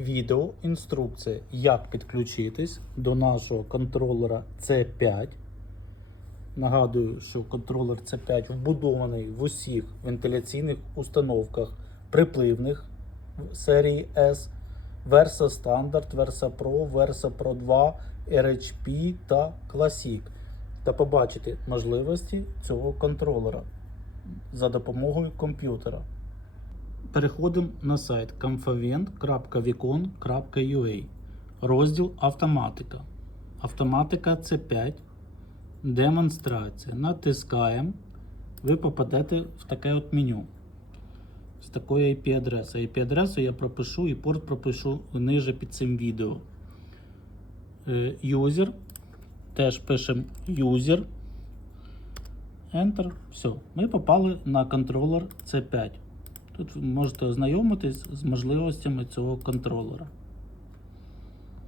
відео інструкція, як підключитись до нашого контролера C5. Нагадую, що контролер C5 вбудований в усіх вентиляційних установках припливних серії S, Versa Standard, Versa Pro, Versa Pro 2, RHP та Classic. Та побачити можливості цього контролера за допомогою комп'ютера. Переходимо на сайт comfavent.vicon.ua. Розділ Автоматика. Автоматика C5. Демонстрація. Натискаємо. Ви попадете в таке от меню. З такою IP-адресою. IP-адресу я пропишу і порт пропишу ниже під цим відео. Е, User. Теж пишемо user. Enter. Все. Ми попали на контролер C5. Тут ви можете ознайомитись з можливостями цього контролера.